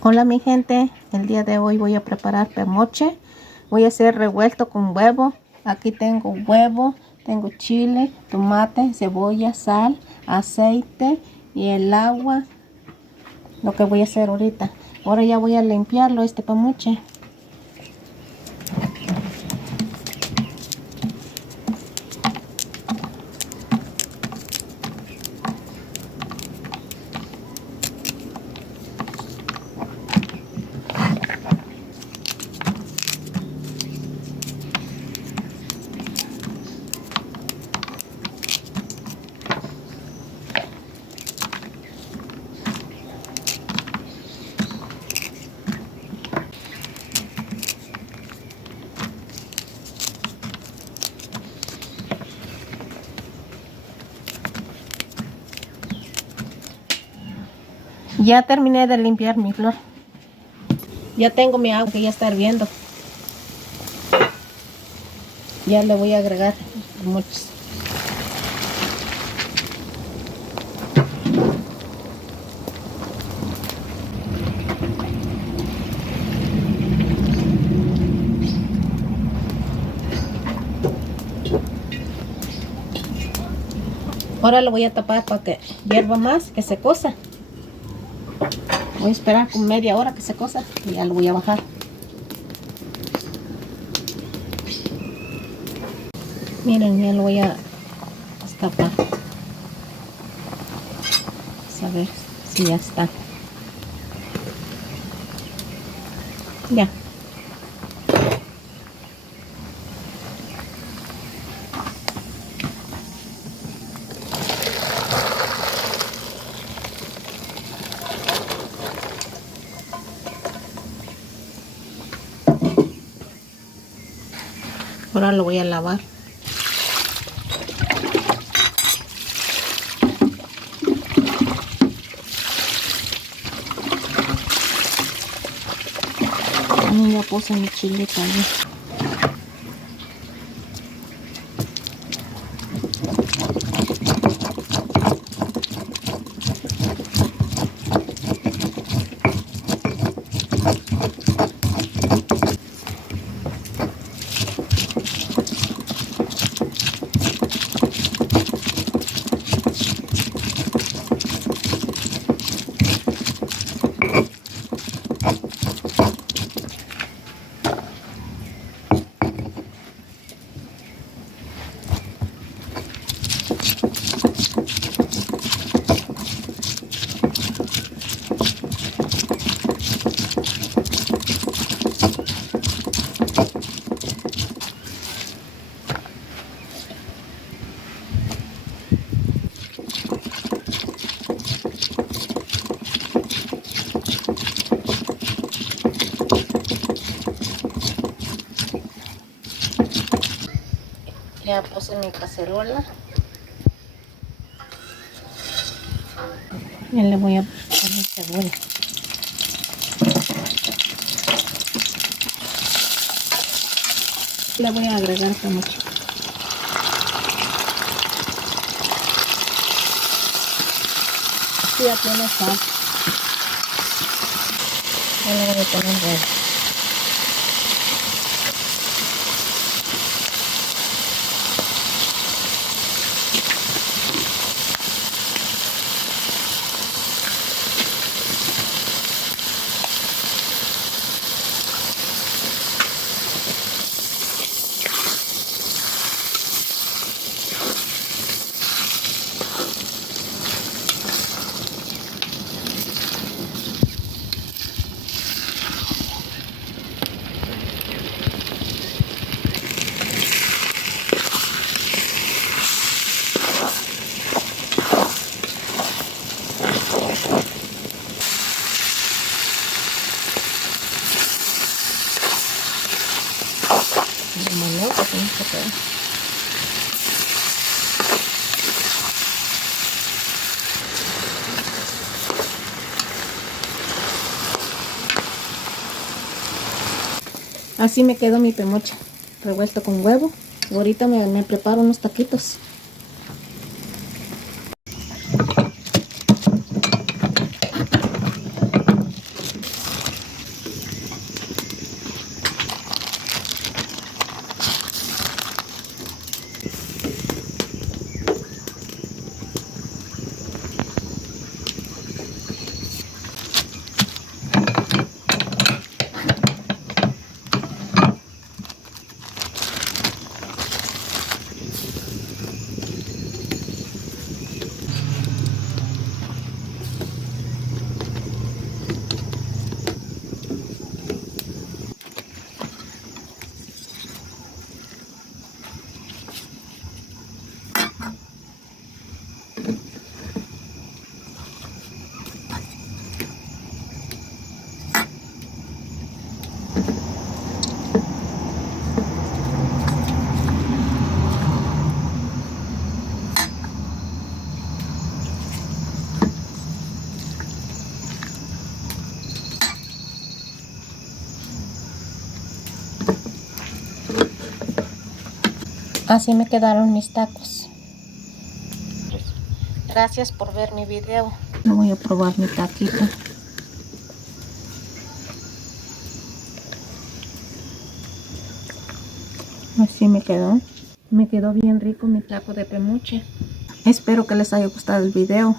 Hola mi gente, el día de hoy voy a preparar pemoche. Voy a hacer revuelto con huevo. Aquí tengo huevo, tengo chile, tomate, cebolla, sal, aceite y el agua. Lo que voy a hacer ahorita. Ahora ya voy a limpiarlo este pemoche. Ya terminé de limpiar mi flor. Ya tengo mi agua que ya está hirviendo. Ya le voy a agregar muchos. Ahora lo voy a tapar para que hierva más, que se cosa. Voy a esperar con media hora que se cosa y ya lo voy a bajar. Miren, ya lo voy a tapar. Vamos a ver si ya está. Ya. Ahora lo voy a lavar. Ya puse mi chile también. Ya puse mi cacerola. Y le voy a poner cebolla. Le voy a agregar mucho. Ya tiene sal. Ya le voy a poner huevo. Así me quedó mi pemoche revuelto con huevo. Ahorita me preparo unos taquitos. Así me quedaron mis tacos. Gracias por ver mi video. Voy a probar mi taquito. Así me quedó. Me quedó bien rico mi taco de pemuche. Espero que les haya gustado el video.